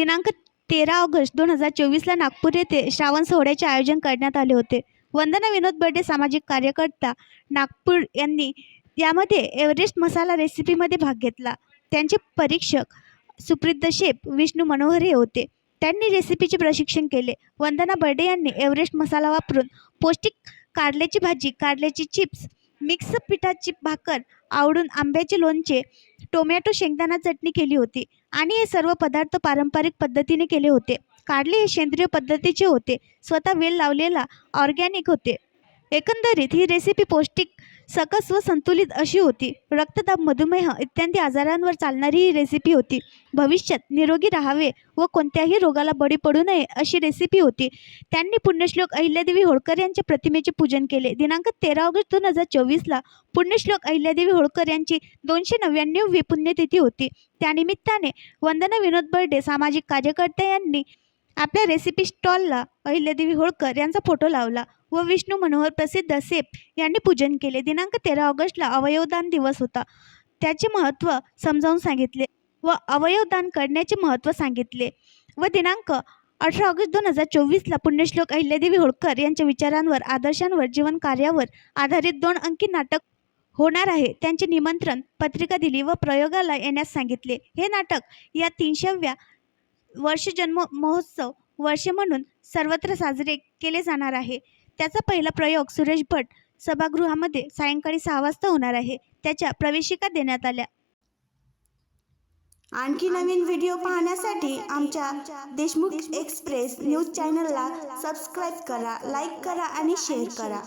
दिनांक 13 ऑगस्ट 2024ला नागपूर येथे श्रावण सोहळ्याचे आयोजन करण्यात आले होते. वंदना विनोद बर्डे सामाजिक कार्यकर्ता नागपूर यांनी यामध्ये एव्हरेस्ट मसाला रेसिपीमध्ये भाग घेतला. त्यांचे परीक्षक सुप्रसिद्ध शेफ विष्णू मनोहर हे होते. त्यांनी रेसिपीचे प्रशिक्षण केले. वंदना बर्डे यांनी एव्हरेस्ट मसाला वापरून पौष्टिक कारल्याची भाजी, कारल्याची चिप्स, मिक्स पिठाची भाकर, आवडून आंब्याचे लोणचे, टोमॅटो शेंगदाणा चटणी केली होती आणि हे सर्व पदार्थ पारंपरिक पद्धतीने केले होते. कारले हे सेंद्रिय पद्धतीचे होते, स्वतः वेल लावलेला ऑर्गॅनिक होते. एकंदरीत ही रेसिपी पौष्टिक, सकस व संतुलित अशी होती. रक्तदाब, मधुमेह इत्यादी आजारांवर चालणारी ही रेसिपी होती. भविष्यात निरोगी राहावे व कोणत्याही रोगाला बळी पडू नये अशी रेसिपी होती. त्यांनी पुण्यश्लोक अहिल्यादेवी होळकर यांच्या प्रतिमेचे पूजन केले. दिनांक 13 ऑगस्ट 2024ला पुण्यश्लोक अहिल्यादेवी होळकर यांची 299वी पुण्यतिथी होती. त्यानिमित्ताने वंदना विनोद बर्डे सामाजिक कार्यकर्ते यांनी आपल्या रेसिपी स्टॉलला अहिल्यादेवी होळकर यांचा फोटो लावला व विष्णू मनोहर प्रसिद्ध शेफ यांनी पूजन केले. दिनांक 13 ऑगस्टला अवयवदान दिवस होता. त्याचे महत्त्व समजावून सांगितले व अवयवदान करण्याचे महत्त्व सांगितले व दिनांक 18 ऑगस्ट 2024ला पुण्यश्लोक अहिल्यादेवी होळकर यांच्या विचारांवर, आदर्शांवर, जीवन कार्यावर आधारित 2 अंकी नाटक होणार आहे. त्यांचे निमंत्रण पत्रिका दिली व प्रयोगाला येण्यास सांगितले. हे नाटक या 300व्या वर्ष जन्म महोत्सव वर्ष म्हणून सर्वत्र साजरे केले जाणार आहे. त्याचा पहिला प्रयोग सुरेश भट सभागृहामध्ये सायंकाळी 6 वाजता होणार आहे. त्याच्या प्रवेशिका देण्यात आल्या. आणखी नवीन व्हिडिओ पाहण्यासाठी आमच्या देशमुख एक्सप्रेस न्यूज चॅनलला सबस्क्राईब करा, लाईक करा आणि शेअर करा.